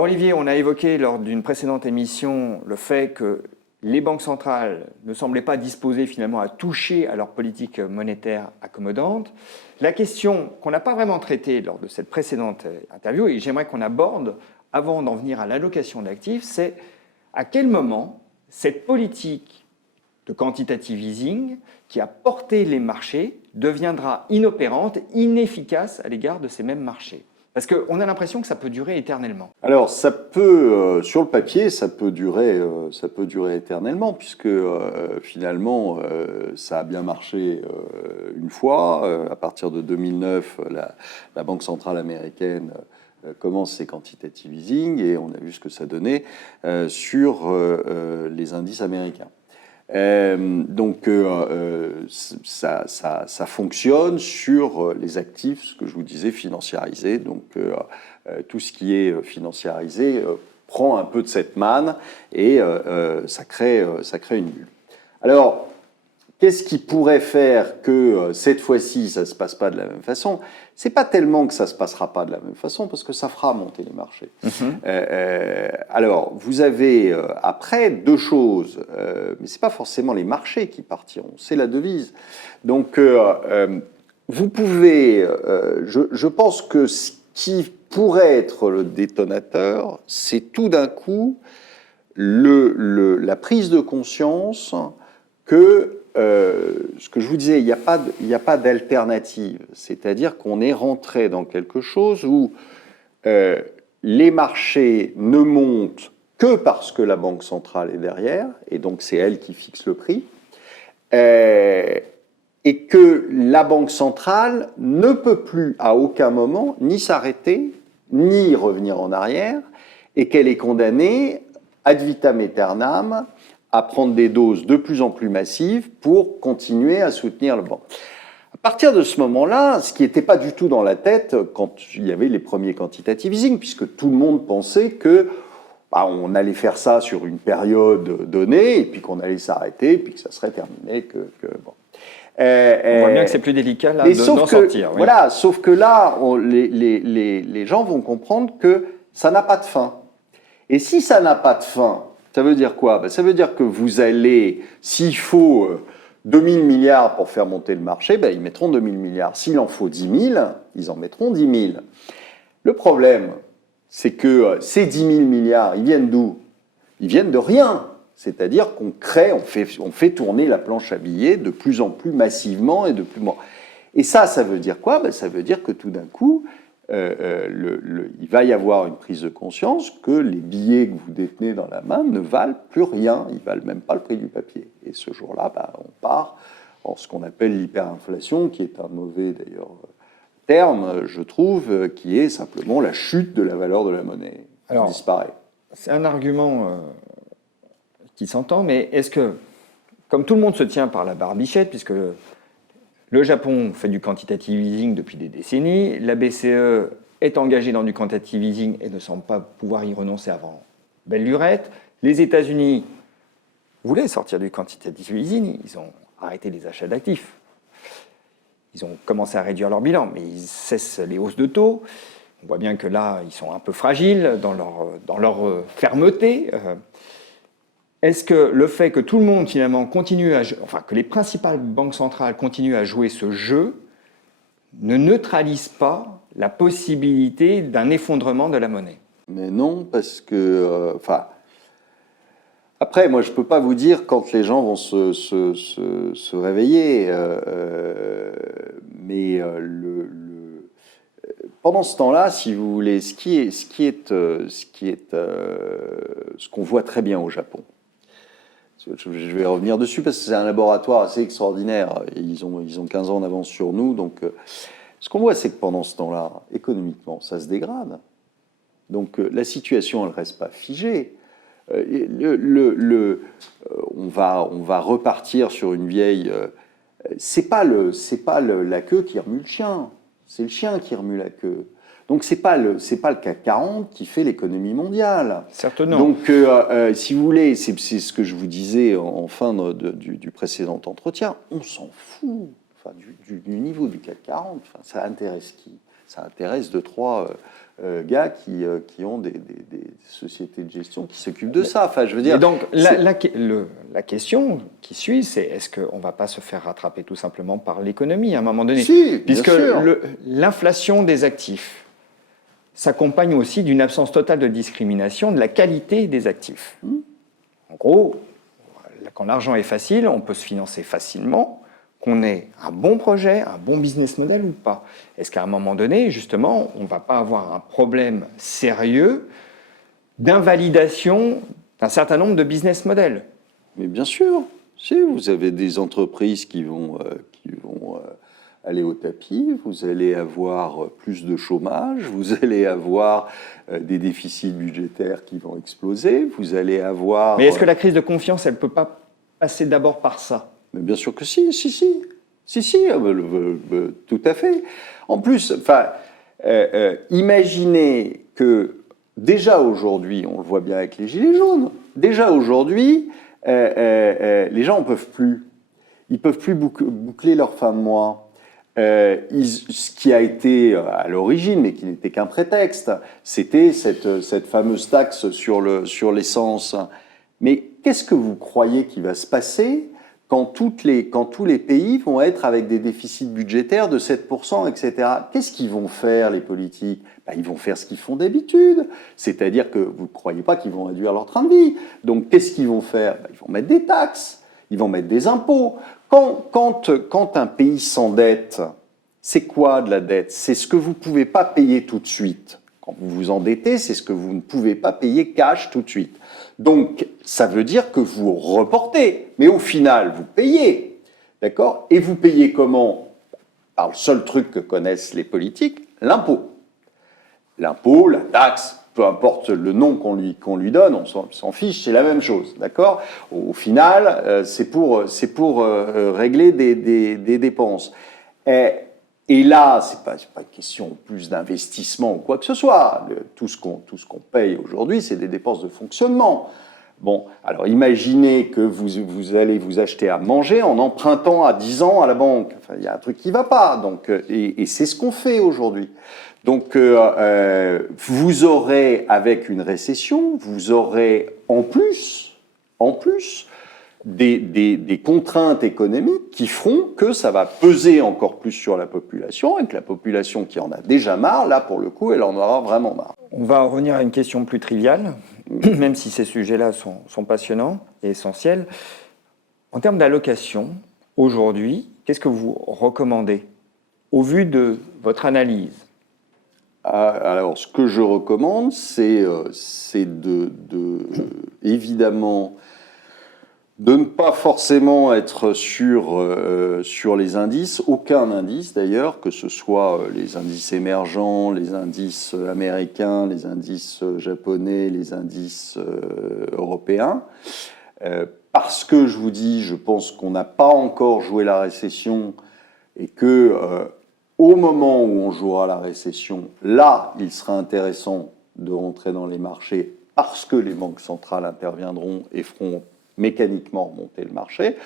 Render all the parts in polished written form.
Alors Olivier, on a évoqué lors d'une précédente émission le fait que les banques centrales ne semblaient pas disposées finalement à toucher à leur politique monétaire accommodante. La question qu'on n'a pas vraiment traitée lors de cette précédente interview, et j'aimerais qu'on aborde avant d'en venir à l'allocation d'actifs, c'est à quel moment cette politique de quantitative easing qui a porté les marchés deviendra inopérante, inefficace à l'égard de ces mêmes marchés. Parce qu'on a l'impression que ça peut durer éternellement. Alors, ça peut, sur le papier, ça peut durer éternellement, puisque finalement, ça a bien marché une fois. À partir de 2009, la Banque centrale américaine commence ses quantitative easing, et on a vu ce que ça donnait sur les indices américains. Donc ça fonctionne sur les actifs, ce que je vous disais, financiarisés. Donc tout ce qui est financiarisé prend un peu de cette manne et ça crée une bulle. Alors, qu'est-ce qui pourrait faire que cette fois-ci, ça ne se passe pas de la même façon? C'est pas tellement que ça ne se passera pas de la même façon, parce que ça fera monter les marchés. Alors, vous avez après deux choses, mais ce n'est pas forcément les marchés qui partiront, c'est la devise. Donc, vous pouvez, je pense que ce qui pourrait être le détonateur, c'est tout d'un coup la prise de conscience que ce que je vous disais, il n'y a pas d'alternative. C'est-à-dire qu'on est rentré dans quelque chose où les marchés ne montent que parce que la Banque centrale est derrière, et donc c'est elle qui fixe le prix, et que la Banque centrale ne peut plus à aucun moment ni s'arrêter, ni revenir en arrière, et qu'elle est condamnée ad vitam aeternam à prendre des doses de plus en plus massives pour continuer à soutenir le banc. À partir de ce moment-là, ce qui n'était pas du tout dans la tête quand il y avait les premiers quantitative easing, puisque tout le monde pensait que on allait faire ça sur une période donnée, et puis qu'on allait s'arrêter, et puis que ça serait terminé. Bon. On voit bien que c'est plus délicat là, d'en sortir. Oui. Voilà, sauf que là, les gens vont comprendre que ça n'a pas de fin. Et si ça n'a pas de fin, ça veut dire quoi? Ça veut dire que vous allez, s'il faut 2000 milliards pour faire monter le marché, ils mettront 2000 milliards. S'il en faut 10 000, ils en mettront 10 000. Le problème, c'est que ces 10 000 milliards, ils viennent d'où? Ils viennent de rien. C'est-à-dire qu'on crée, on fait tourner la planche à billets de plus en plus massivement et de plus... Et ça veut dire quoi? Ça veut dire que tout d'un coup, il va y avoir une prise de conscience que les billets que vous détenez dans la main ne valent plus rien, ils ne valent même pas le prix du papier. Et ce jour-là, on part en ce qu'on appelle l'hyperinflation, qui est un mauvais d'ailleurs terme, je trouve, qui est simplement la chute de la valeur de la monnaie. Alors, qui disparaît. C'est un argument qui s'entend, mais est-ce que, comme tout le monde se tient par la barbichette, puisque le Japon fait du quantitative easing depuis des décennies, la BCE est engagée dans du quantitative easing et ne semble pas pouvoir y renoncer avant belle lurette. Les États-Unis voulaient sortir du quantitative easing, ils ont arrêté les achats d'actifs. Ils ont commencé à réduire leur bilan, mais ils cessent les hausses de taux. On voit bien que là, ils sont un peu fragiles dans leur fermeté. Est-ce que le fait que tout le monde finalement continue que les principales banques centrales continuent à jouer ce jeu ne neutralise pas la possibilité d'un effondrement de la monnaie? Mais non, parce que... Après, moi, je ne peux pas vous dire quand les gens vont se réveiller, mais pendant ce temps-là, si vous voulez, ce qu'on voit très bien au Japon, je vais revenir dessus parce que c'est un laboratoire assez extraordinaire. Ils ont 15 ans d'avance sur nous. Donc, ce qu'on voit, c'est que pendant ce temps-là, économiquement, ça se dégrade. Donc, la situation, elle ne reste pas figée. On va repartir sur une vieille... c'est pas la queue qui remue le chien. C'est le chien qui remue la queue. Donc, c'est pas le CAC 40 qui fait l'économie mondiale. Certainement. Donc, si vous voulez, c'est ce que je vous disais en fin du précédent entretien, on s'en fout du niveau du CAC 40. Ça intéresse qui? Ça intéresse 2-3 gars qui ont des sociétés de gestion qui s'occupent de ça. Enfin, je veux dire. Et donc, la question qui suit, c'est est-ce qu'on ne va pas se faire rattraper tout simplement par l'économie à un moment donné? Si, puisque bien sûr. L'inflation des actifs s'accompagne aussi d'une absence totale de discrimination de la qualité des actifs. En gros, quand l'argent est facile, on peut se financer facilement, qu'on ait un bon projet, un bon business model ou pas. Est-ce qu'à un moment donné, justement, on ne va pas avoir un problème sérieux d'invalidation d'un certain nombre de business models? Mais bien sûr, si vous avez des entreprises qui vont aller au tapis, vous allez avoir plus de chômage, vous allez avoir des déficits budgétaires qui vont exploser, vous allez avoir... Mais est-ce que la crise de confiance, elle ne peut pas passer d'abord par ça? Mais bien sûr que si, tout à fait. En plus, imaginez que déjà aujourd'hui, on le voit bien avec les Gilets jaunes, déjà aujourd'hui, les gens n'en peuvent plus. Ils ne peuvent plus boucler leur fin de mois. Ce qui a été à l'origine, mais qui n'était qu'un prétexte, c'était cette fameuse taxe sur l'essence. Mais qu'est-ce que vous croyez qui va se passer quand tous les pays vont être avec des déficits budgétaires de 7%, etc. Qu'est-ce qu'ils vont faire, les politiques? Ils vont faire ce qu'ils font d'habitude. C'est-à-dire que vous ne croyez pas qu'ils vont réduire leur train de vie. Donc, qu'est-ce qu'ils vont faire? Ils vont mettre des taxes, ils vont mettre des impôts. Quand un pays s'endette, c'est quoi de la dette? C'est ce que vous ne pouvez pas payer tout de suite. Quand vous vous endettez, c'est ce que vous ne pouvez pas payer cash tout de suite. Donc, ça veut dire que vous reportez, mais au final, vous payez, d'accord? Et vous payez comment? Par le seul truc que connaissent les politiques, l'impôt. L'impôt, la taxe, peu importe le nom qu'on lui donne, on s'en fiche, c'est la même chose, d'accord? Au final, c'est pour régler des dépenses. Et là, c'est pas une question plus d'investissement ou quoi que ce soit. Tout ce qu'on paye aujourd'hui, c'est des dépenses de fonctionnement. Bon, alors imaginez que vous allez vous acheter à manger en empruntant à 10 ans à la banque. Enfin, il y a un truc qui ne va pas. Donc, et c'est ce qu'on fait aujourd'hui. Donc, vous aurez, avec une récession, vous aurez en plus, des contraintes économiques qui feront que ça va peser encore plus sur la population et que la population qui en a déjà marre, là, pour le coup, elle en aura vraiment marre. On va revenir à une question plus triviale, même si ces sujets-là sont passionnants et essentiels. En termes d'allocation, aujourd'hui, qu'est-ce que vous recommandez au vu de votre analyse? Alors, ce que je recommande, c'est évidemment de ne pas forcément être sur les indices, aucun indice d'ailleurs, que ce soit les indices émergents, les indices américains, les indices japonais, les indices européens. Parce que, je vous dis, je pense qu'on n'a pas encore joué la récession et que au moment où on jouera la récession, là, il sera intéressant de rentrer dans les marchés parce que les banques centrales interviendront et feront mécaniquement remonter le marché.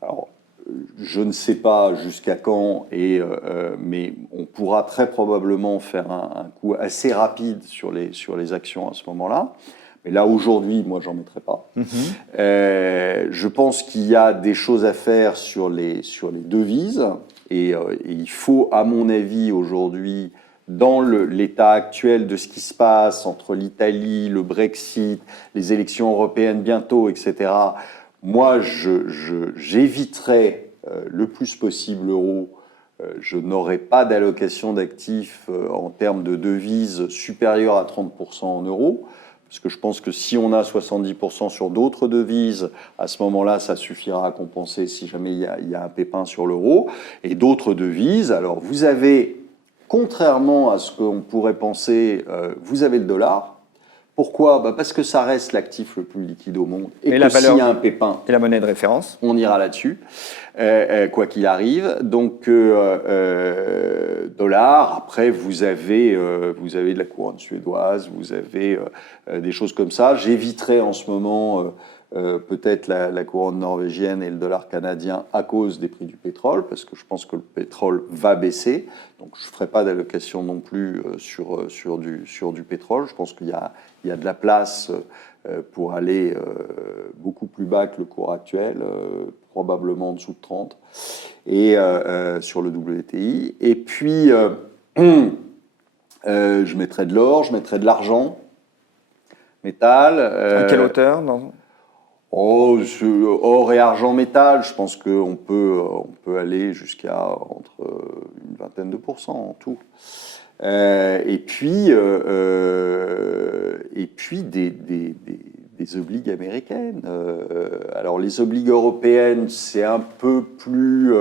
Alors, je ne sais pas jusqu'à quand, mais on pourra très probablement faire un coup assez rapide sur les actions à ce moment-là. Mais là, aujourd'hui, moi, j'en mettrai pas. Je pense qu'il y a des choses à faire sur les devises. Et il faut, à mon avis, aujourd'hui, dans l'état actuel de ce qui se passe entre l'Italie, le Brexit, les élections européennes bientôt, etc., moi, j'éviterai le plus possible l'euro. Je n'aurai pas d'allocation d'actifs en termes de devises supérieure à 30% en euros. Parce que je pense que si on a 70% sur d'autres devises, à ce moment-là, ça suffira à compenser si jamais il y a un pépin sur l'euro. Et d'autres devises, alors vous avez, contrairement à ce qu'on pourrait penser, vous avez le dollar. Pourquoi? Parce que ça reste l'actif le plus liquide au monde. Et que s'il y a un pépin... Et la monnaie de référence. On ira là-dessus, quoi qu'il arrive. Donc, dollar. Après, vous avez de la couronne suédoise, vous avez des choses comme ça. J'éviterai en ce moment peut-être la couronne norvégienne et le dollar canadien à cause des prix du pétrole, parce que je pense que le pétrole va baisser. Donc je ne ferai pas d'allocation non plus sur du pétrole. Je pense qu'il y a de la place pour aller beaucoup plus bas que le cours actuel, probablement en dessous de 30, et sur le WTI. Et puis, je mettrai de l'or, je mettrai de l'argent, métal. À quelle hauteur Or et argent métal, je pense qu'on peut aller jusqu'à entre une vingtaine de pourcents en tout. Et puis des obligues américaines. Alors les obligues européennes, c'est un peu plus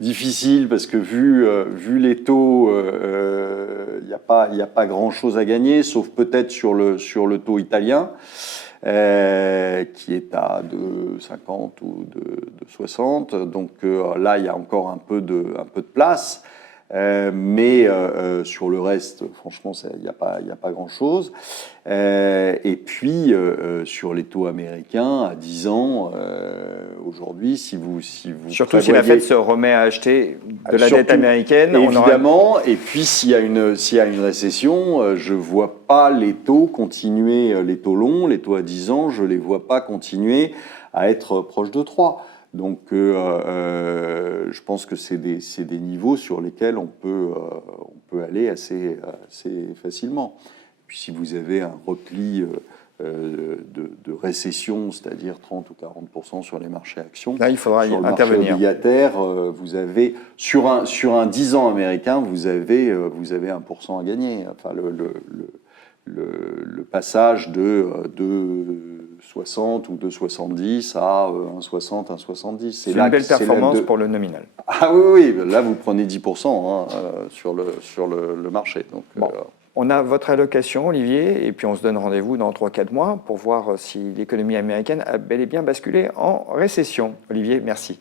difficile parce que vu les taux, il n'y a pas grand-chose à gagner, sauf peut-être sur le taux italien. Qui est à 2,50 ou 2,60. Donc là, il y a encore un peu de place. Mais sur le reste, franchement, il n'y a pas grand-chose. Et puis, sur les taux américains, à 10 ans, aujourd'hui, si vous surtout si la Fed se remet à acheter de la dette américaine, évidemment. Et puis, s'il y a une récession, je ne vois pas les taux continuer, les taux longs, les taux à 10 ans, je ne les vois pas continuer à être proches de 3. Donc, je pense que c'est des niveaux sur lesquels on peut aller assez facilement. Puis, si vous avez un repli de récession, c'est-à-dire 30 ou 40% sur les marchés actions, là, il faudra sur le intervenir. marché obligataire, vous avez sur un 10 ans américain, vous avez 1% à gagner. Enfin, le passage de 2,60 ou 2,70 à 1,60, 1,70. C'est une belle performance pour le nominal. Ah oui, là vous prenez 10% sur le marché. Donc, bon. On a votre allocation, Olivier, et puis on se donne rendez-vous dans 3-4 mois pour voir si l'économie américaine a bel et bien basculé en récession. Olivier, merci.